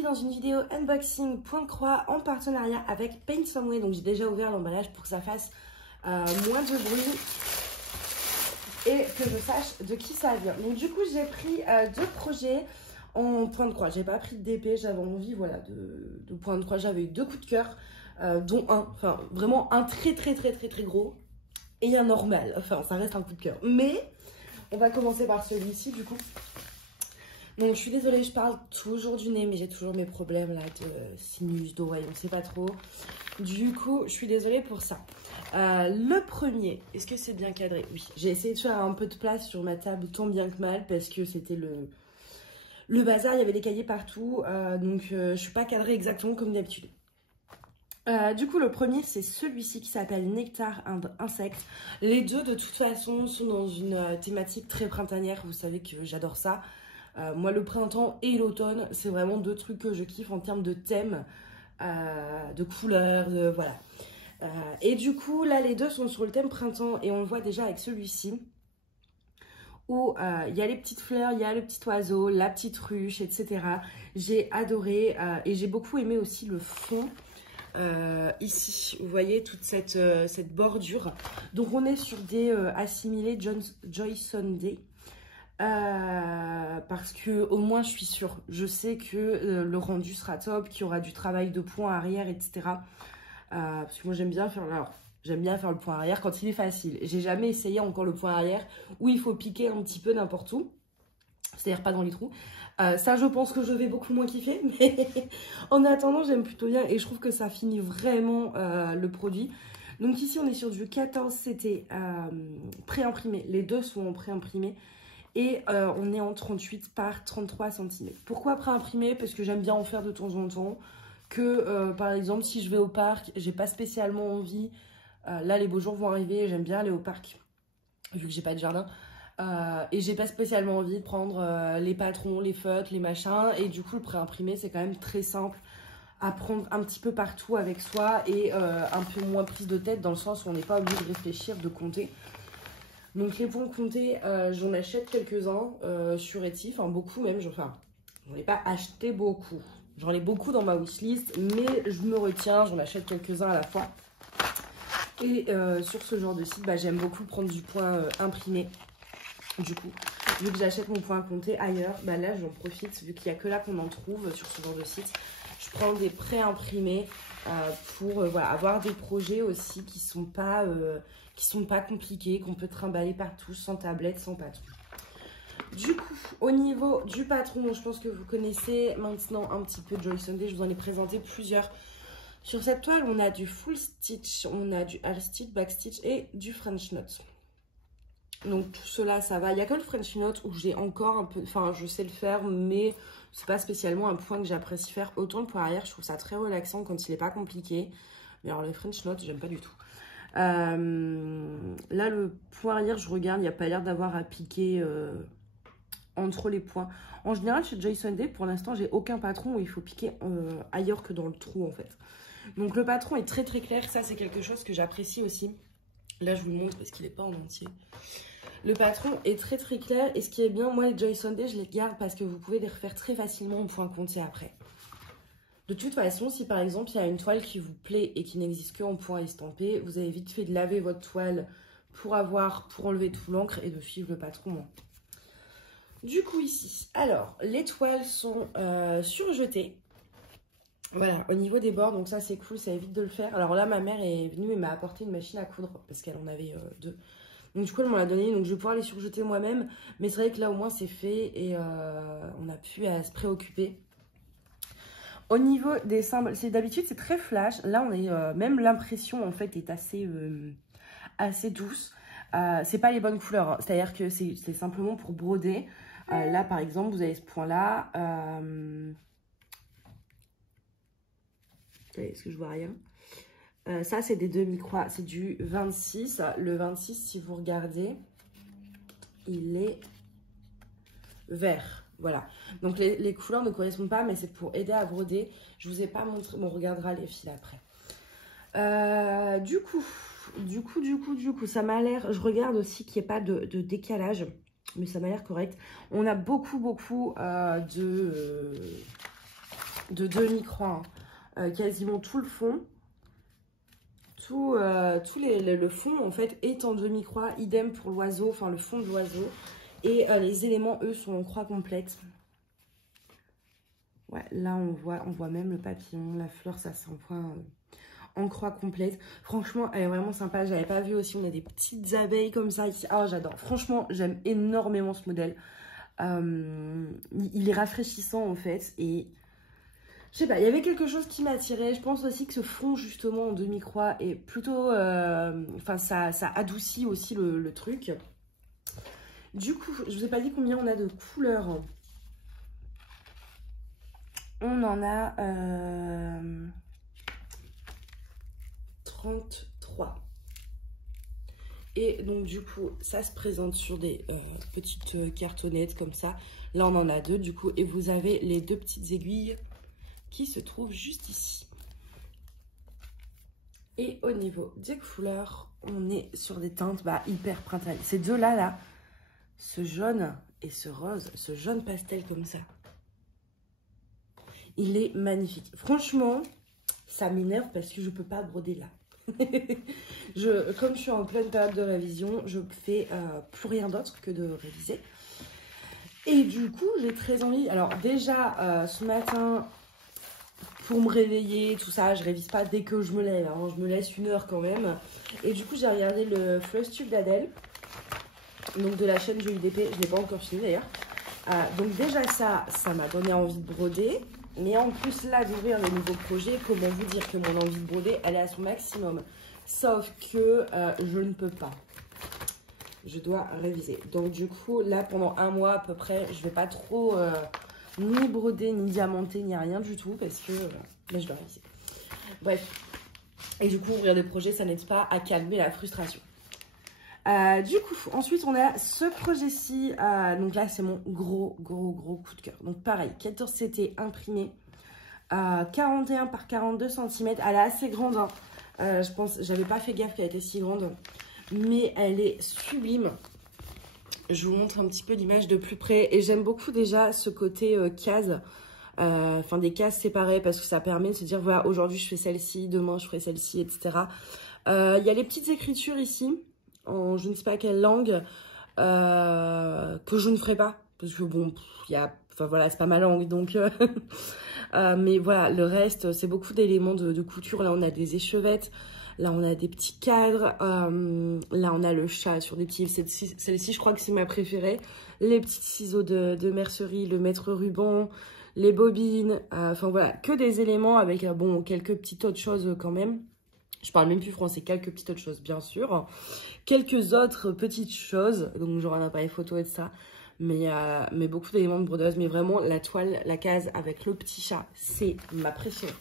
Aujourd'hui dans une vidéo unboxing point de croix en partenariat avec Paint Someway. Donc j'ai déjà ouvert l'emballage pour que ça fasse moins de bruit et que je sache de qui ça vient. Donc du coup j'ai pris deux projets en point de croix. J'ai pas pris de DP, j'avais envie voilà, de point de croix. J'avais eu deux coups de cœur, dont un, enfin vraiment un très gros et un normal. Enfin ça reste un coup de cœur. Mais on va commencer par celui-ci du coup. Donc je suis désolée, je parle toujours du nez, mais j'ai toujours mes problèmes là de sinus, d'oreille, on sait pas trop. Du coup, je suis désolée pour ça. Le premier, est-ce que c'est bien cadré? Oui, j'ai essayé de faire un peu de place sur ma table tant bien que mal parce que c'était le bazar, il y avait des cahiers partout, donc je suis pas cadrée exactement comme d'habitude. Du coup, le premier, c'est celui-ci qui s'appelle Nectar and Insects. Les deux, de toute façon, sont dans une thématique très printanière. Vous savez que j'adore ça. Moi, le printemps et l'automne, c'est vraiment deux trucs que je kiffe en termes de thème, de couleurs, voilà. Et du coup, là, les deux sont sur le thème printemps et on le voit déjà avec celui-ci où il y a les petites fleurs, il y a le petit oiseau, la petite ruche, etc. J'ai adoré et j'ai beaucoup aimé aussi le fond. Ici, vous voyez toute cette bordure. Donc, on est sur des assimilés Joy Sunday. Parce que au moins je suis sûre, je sais que le rendu sera top, qu'il y aura du travail de point arrière, etc. Parce que moi j'aime bien faire le point arrière quand il est facile. J'ai jamais essayé encore le point arrière où il faut piquer un petit peu n'importe où, c'est-à-dire pas dans les trous. Ça je pense que je vais beaucoup moins kiffer, mais en attendant j'aime plutôt bien et je trouve que ça finit vraiment le produit. Donc ici on est sur du 14 CT pré-imprimé, les deux sont en pré-imprimé. Et on est en 38 par 33 cm. Pourquoi pré-imprimé? Parce que j'aime bien en faire de temps en temps. Que par exemple, si je vais au parc, j'ai pas spécialement envie. Là, les beaux jours vont arriver. J'aime bien aller au parc, vu que j'ai pas de jardin. Et j'ai pas spécialement envie de prendre les patrons, les feutres, les machins. Et du coup, le pré-imprimé, c'est quand même très simple à prendre un petit peu partout avec soi. Et un peu moins prise de tête dans le sens où on n'est pas obligé de réfléchir, de compter. Donc les points comptés, j'en achète quelques-uns sur Etsy, enfin beaucoup même, j'en ai pas acheté beaucoup. J'en ai beaucoup dans ma wishlist, mais je me retiens, j'en achète quelques-uns à la fois. Et sur ce genre de site, j'aime beaucoup prendre du point imprimé. Du coup, vu que j'achète mon point compté ailleurs, là j'en profite, vu qu'il n'y a que là qu'on en trouve sur ce genre de site. Je prends des pré-imprimés pour voilà, avoir des projets aussi qui sont pas compliqués, qu'on peut trimballer partout, sans tablette, sans patron. Du coup, au niveau du patron, je pense que vous connaissez maintenant un petit peu Joy Sunday. Je vous en ai présenté plusieurs. Sur cette toile, on a du full stitch, on a du half stitch, back stitch et du French knot. Donc tout cela, ça va. Il n'y a que le French knot où j'ai encore un peu... Enfin, je sais le faire, mais c'est pas spécialement un point que j'apprécie faire. Autant le point arrière, je trouve ça très relaxant quand il n'est pas compliqué. Mais alors le French knot, j'aime pas du tout. Là, le point arrière, je regarde, il n'y a pas l'air d'avoir à piquer entre les points. En général, chez Joy Sunday, pour l'instant, j'ai aucun patron où il faut piquer ailleurs que dans le trou, en fait. Donc le patron est très clair. Ça, c'est quelque chose que j'apprécie aussi. Là, je vous le montre parce qu'il n'est pas en entier. Le patron est très clair. Et ce qui est bien, moi, les Joy Sunday, je les garde parce que vous pouvez les refaire très facilement en point compté après. De toute façon, si par exemple, il y a une toile qui vous plaît et qui n'existe qu'en point estampé, vous avez vite fait de laver votre toile pour enlever tout l'encre et de suivre le patron. Du coup, ici, alors, les toiles sont surjetées. Voilà, au niveau des bords, donc ça c'est cool, ça évite de le faire. Alors là, ma mère est venue et m'a apporté une machine à coudre parce qu'elle en avait deux. Donc du coup, elle m'en a donné, donc je vais pouvoir les surjeter moi-même. Mais c'est vrai que là, au moins, c'est fait et on n'a plus à se préoccuper. Au niveau des symboles, d'habitude, c'est très flash. Là, on est même l'impression, en fait, est assez douce. C'est pas les bonnes couleurs, hein. C'est-à-dire que c'est simplement pour broder. Là, par exemple, vous avez ce point-là. Est-ce que je vois rien? Ça, c'est des demi-croix. C'est du 26. Le 26, si vous regardez, il est vert. Voilà. Donc, les couleurs ne correspondent pas, mais c'est pour aider à broder. Je ne vous ai pas montré, mais on regardera les fils après. Du coup, ça m'a l'air... Je regarde aussi qu'il n'y ait pas de décalage, mais ça m'a l'air correct. On a beaucoup de demi-croix, hein. Quasiment tout le fond. Le fond en fait est en demi-croix, idem pour l'oiseau, enfin le fond de l'oiseau. Et les éléments, eux, sont en croix complète. Ouais, là on voit même le papillon, la fleur, ça c'est en point en croix complète. Franchement, elle est vraiment sympa. J'avais pas vu aussi, on a des petites abeilles comme ça ici. Ah, j'adore. Franchement, j'aime énormément ce modèle. Il est rafraîchissant en fait et je sais pas, il y avait quelque chose qui m'attirait. Je pense aussi que ce fond justement en demi-croix est plutôt... Enfin, ça adoucit aussi le truc. Du coup, je vous ai pas dit combien on a de couleurs. On en a 33. Et donc du coup, ça se présente sur des petites cartonnettes comme ça. Là, on en a 2 du coup. Et vous avez les 2 petites aiguilles qui se trouvent juste ici. Et au niveau des couleurs, on est sur des teintes hyper printanières. Ces deux-là, là, ce jaune et ce rose, ce jaune pastel comme ça. Il est magnifique. Franchement, ça m'énerve parce que je peux pas broder là. Comme je suis en pleine période de révision, je fais plus rien d'autre que de réviser. Et du coup, j'ai très envie. Alors déjà, ce matin, pour me réveiller, tout ça, je révise pas dès que je me lève. Hein, je me laisse 1 heure quand même. Et du coup, j'ai regardé le Flosstube d'Adèle, donc de la chaîne JUDP. Je l'ai pas encore fini d'ailleurs. Donc déjà ça m'a donné envie de broder. Mais en plus là, d'ouvrir le nouveau projet, comment vous dire que mon envie de broder, elle est à son maximum. Sauf que je ne peux pas. Je dois réviser. Donc du coup, là, pendant 1 mois à peu près, je vais pas trop ni broder, ni diamanter, ni rien du tout. Parce que là, je dois réviser. Bref. Et du coup, ouvrir des projets, ça n'aide pas à calmer la frustration. Du coup, ensuite, on a ce projet-ci. Donc là, c'est mon gros coup de cœur. Donc pareil, 14 CT imprimé. 41 par 42 cm. Elle est assez grande. Hein. Je pense, j'avais pas fait gaffe qu'elle était si grande. Mais elle est sublime. Je vous montre un petit peu l'image de plus près. Et j'aime beaucoup déjà ce côté case. Enfin, des cases séparées parce que ça permet de se dire, voilà, aujourd'hui, je fais celle-ci, demain, je ferai celle-ci, etc. Il y a les petites écritures ici. En je ne sais pas quelle langue, que je ne ferai pas. Parce que bon, enfin voilà, c'est pas ma langue, donc... mais voilà, le reste, c'est beaucoup d'éléments de couture. Là, on a des échevettes. Là, on a des petits cadres. Là, on a le chat sur des petits... Celle-ci, je crois que c'est ma préférée. Les petits ciseaux de mercerie, le mètre ruban, les bobines. Enfin voilà, que des éléments avec, bon, quelques petites autres choses quand même. Je parle même plus français, quelques petites autres choses, bien sûr. Quelques autres petites choses, donc genre un appareil photo et tout ça. Mais beaucoup d'éléments de brodeuse. Mais vraiment, la toile, la case avec le petit chat, c'est ma préférée.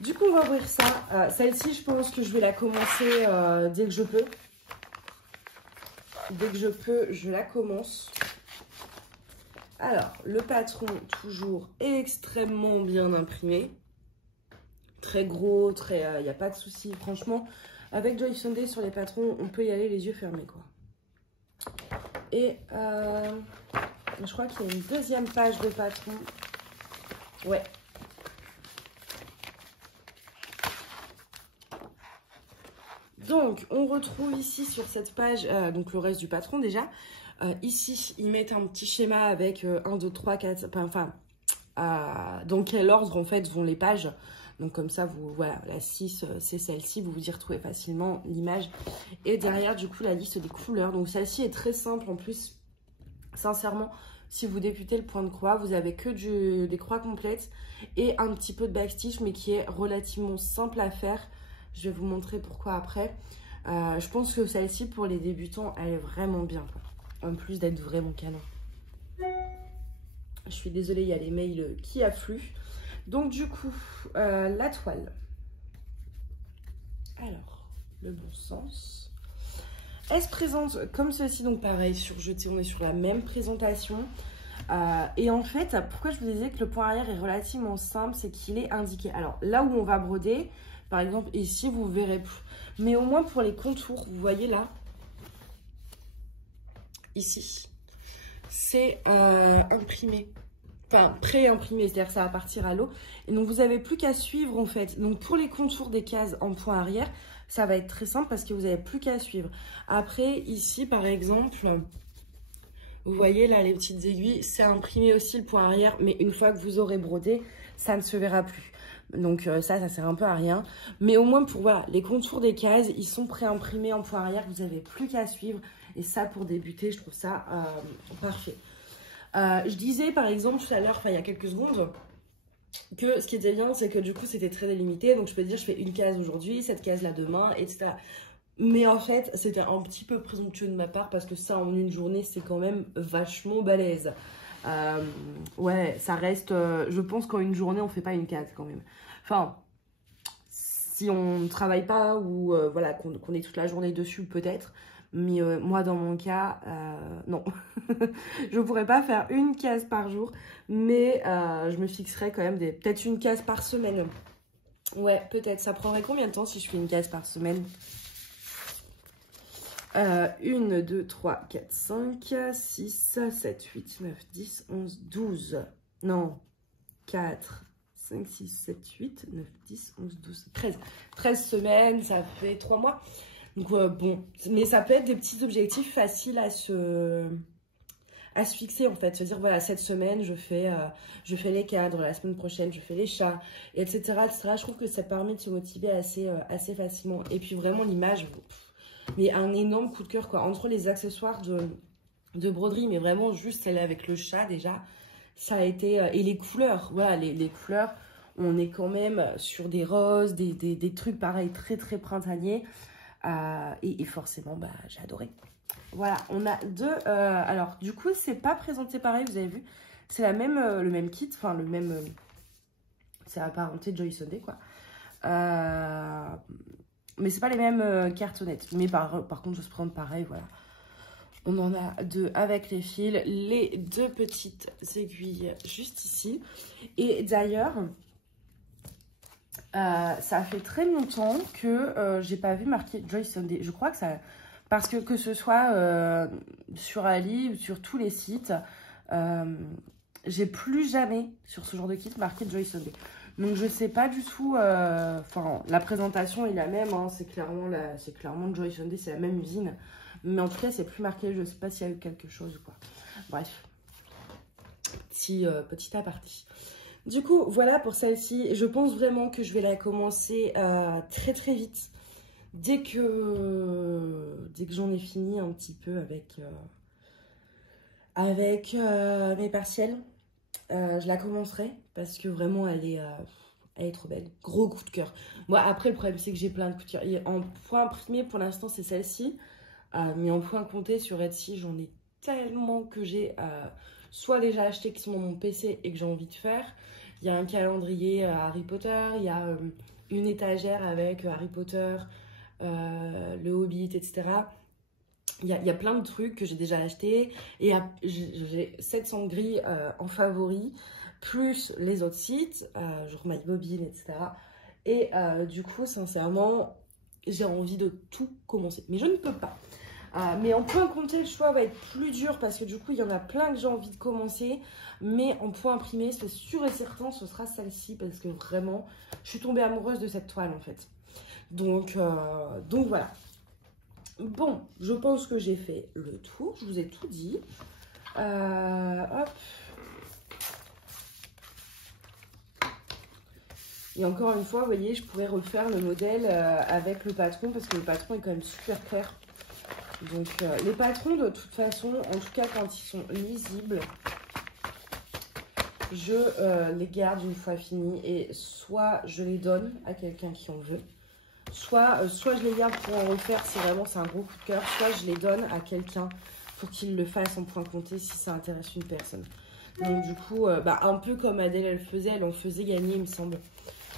Du coup, on va ouvrir ça. Celle-ci, je pense que je vais la commencer dès que je peux. Dès que je peux, je la commence. Alors, le patron, toujours extrêmement bien imprimé. Très gros, très, y a pas de souci. Franchement, avec Joy Sunday sur les patrons, on peut y aller les yeux fermés, quoi. Et je crois qu'il y a une deuxième page de patron. Ouais. Donc, on retrouve ici sur cette page, donc le reste du patron déjà. Ici, ils mettent un petit schéma avec 1, 2, 3, 4, enfin, dans quel ordre en fait vont les pages. Donc comme ça, vous voilà, la 6, c'est celle-ci, vous vous y retrouvez facilement l'image. Et derrière, du coup, la liste des couleurs. Donc celle-ci est très simple en plus. Sincèrement, si vous débutez le point de croix, vous avez que des croix complètes et un petit peu de backstitch, mais qui est relativement simple à faire. Je vais vous montrer pourquoi après. Je pense que celle-ci, pour les débutants, elle est vraiment bien, quoi. En plus d'être vraiment canon. Je suis désolée, il y a les mails qui affluent. Donc du coup, la toile. Alors, le bon sens. Elle se présente comme ceci, donc pareil, sur jeté, on est sur la même présentation. Et en fait, pourquoi je vous disais que le point arrière est relativement simple, c'est qu'il est indiqué. Alors là où on va broder, par exemple ici, vous verrez plus. Mais au moins pour les contours, vous voyez là, ici, c'est imprimé. enfin pré-imprimé, c'est-à-dire que ça va partir à l'eau. Et donc vous n'avez plus qu'à suivre en fait. Donc pour les contours des cases en point arrière, ça va être très simple parce que vous n'avez plus qu'à suivre. Après, ici par exemple, vous voyez là les petites aiguilles, c'est imprimé aussi le point arrière, mais une fois que vous aurez brodé, ça ne se verra plus. Donc ça sert un peu à rien. Mais au moins pour voilà, les contours des cases, ils sont pré-imprimés en point arrière, vous n'avez plus qu'à suivre. Et ça, pour débuter, je trouve ça parfait. Je disais par exemple tout à l'heure, enfin il y a quelques secondes, que ce qui était bien, c'est que du coup c'était très délimité. Donc je peux dire je fais une case aujourd'hui, cette case là demain, etc. Mais en fait c'était un petit peu présomptueux de ma part parce que ça en une journée c'est quand même vachement balèze. Ouais, ça reste, je pense qu'en une journée on fait pas une case quand même. Enfin, si on ne travaille pas ou voilà qu'on est toute la journée dessus peut-être. Mais moi, dans mon cas, non. Je ne pourrais pas faire une case par jour, mais je me fixerais quand même peut-être une case par semaine. Ouais, peut-être. Ça prendrait combien de temps si je fais une case par semaine? 1, 2, 3, 4, 5, 6, 7, 8, 9, 10, 11, 12. Non, 4, 5, 6, 7, 8, 9, 10, 11, 12, 13. 13 semaines, ça fait 3 mois. Donc bon, mais ça peut être des petits objectifs faciles à se fixer en fait. Se dire voilà, cette semaine je fais les cadres, la semaine prochaine je fais les chats, etc., etc. Je trouve que ça permet de se motiver assez facilement. Et puis vraiment l'image, mais un énorme coup de cœur quoi. Entre les accessoires de broderie, mais vraiment juste celle avec le chat déjà, ça a été... et les couleurs, voilà, les couleurs, on est quand même sur des roses, des trucs pareils très très printaniers. Et forcément, bah, j'ai adoré. Voilà, on a deux... alors, du coup, c'est pas présenté pareil, vous avez vu. C'est le même kit, enfin, le même... c'est apparenté Joy Sunday, quoi. Mais c'est pas les mêmes cartonnettes. Mais par contre, je se prends pareil, voilà. On en a deux avec les fils. Les deux petites aiguilles juste ici. Et d'ailleurs... ça fait très longtemps que j'ai pas vu marqué Joy Sunday. Je crois que ça... Parce que ce soit sur Ali ou sur tous les sites, j'ai plus jamais sur ce genre de kit marqué Joy Sunday. Donc je sais pas du tout... Enfin, la présentation est la même. Hein, c'est clairement Joy Sunday, c'est la même usine. Mais en tout cas, c'est plus marqué. Je sais pas s'il y a eu quelque chose ou quoi. Bref. Petit aparté. Du coup, voilà pour celle-ci. Je pense vraiment que je vais la commencer très très vite. Dès que j'en ai fini un petit peu avec mes partiels, je la commencerai parce que vraiment elle est trop belle. Gros coup de cœur. Moi, après, le problème, c'est que j'ai plein de coups de cœur. En point imprimé, pour l'instant, c'est celle-ci. Mais en point compté sur Etsy, j'en ai tellement que j'ai soit déjà acheté qui sont dans mon PC et que j'ai envie de faire. Il y a un calendrier Harry Potter, il y a une étagère avec Harry Potter, le Hobbit, etc. Il y a plein de trucs que j'ai déjà achetés. Et j'ai 700 grilles en favori, plus les autres sites, genre MyBobine, etc. Et du coup, sincèrement, j'ai envie de tout commencer. Mais je ne peux pas. Mais en point compté, le choix va être plus dur parce que du coup, il y en a plein que j'ai envie de commencer. Mais en point imprimé, c'est sûr et certain, ce sera celle-ci parce que vraiment, je suis tombée amoureuse de cette toile en fait. Donc voilà. Bon, je pense que j'ai fait le tour. Je vous ai tout dit. Hop. Et encore une fois, vous voyez, je pourrais refaire le modèle avec le patron parce que le patron est quand même super clair. Donc les patrons de toute façon, en tout cas quand ils sont lisibles, je les garde une fois finis et soit je les donne à quelqu'un qui en veut, soit je les garde pour en refaire si vraiment c'est un gros coup de cœur, soit je les donne à quelqu'un pour qu'il le fasse en point compté si ça intéresse une personne. Donc du coup, un peu comme Adèle elle en faisait gagner il me semble.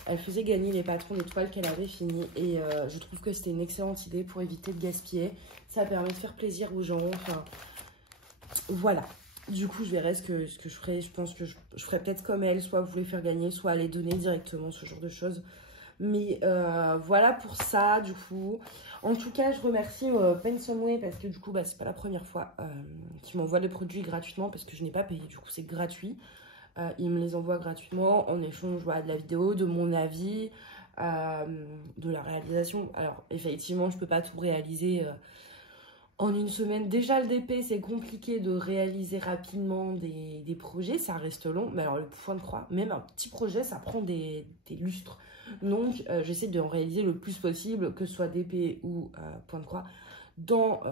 Elle faisait gagner les patrons des toiles qu'elle avait finies. Et je trouve que c'était une excellente idée pour éviter de gaspiller. Ça permet de faire plaisir aux gens. Enfin, voilà. Du coup, je verrai ce que je ferai. Je pense que je ferai peut-être comme elle. Soit vous les faire gagner, soit les donner directement, ce genre de choses. Mais voilà pour ça, du coup. En tout cas, je remercie Pensomeway parce que du coup, c'est pas la première fois qu'ils m'envoient des produits gratuitement parce que je n'ai pas payé. Du coup, c'est gratuit. Ils me les envoient gratuitement en échange voilà, de la vidéo, de mon avis, de la réalisation. Alors effectivement, je peux pas tout réaliser en une semaine. Déjà le DP, c'est compliqué de réaliser rapidement des projets, ça reste long. Mais alors le point de croix, même un petit projet, ça prend des lustres. Donc j'essaie de en réaliser le plus possible, que ce soit DP ou point de croix, dans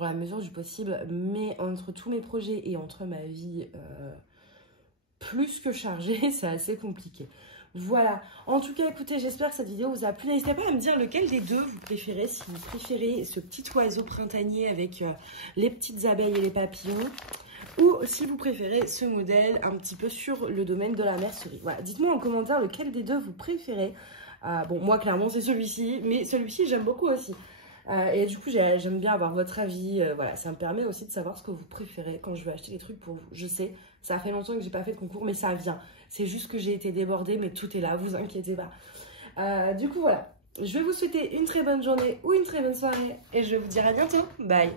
la mesure du possible. Mais entre tous mes projets et entre ma vie plus que chargée, c'est assez compliqué. Voilà, en tout cas écoutez, j'espère que cette vidéo vous a plu. N'hésitez pas à me dire lequel des deux vous préférez, si vous préférez ce petit oiseau printanier avec les petites abeilles et les papillons, ou si vous préférez ce modèle un petit peu sur le domaine de la mercerie. Voilà, dites-moi en commentaire lequel des deux vous préférez. Bon, moi clairement c'est celui-ci, mais celui-ci j'aime beaucoup aussi. Et du coup, j'aime bien avoir votre avis. Voilà, ça me permet aussi de savoir ce que vous préférez quand je vais acheter des trucs pour vous. Je sais, ça fait longtemps que j'ai pas fait de concours, mais ça vient. C'est juste que j'ai été débordée, mais tout est là, vous inquiétez pas. Du coup, voilà. Je vais vous souhaiter une très bonne journée ou une très bonne soirée. Et je vais vous dire à bientôt. Bye.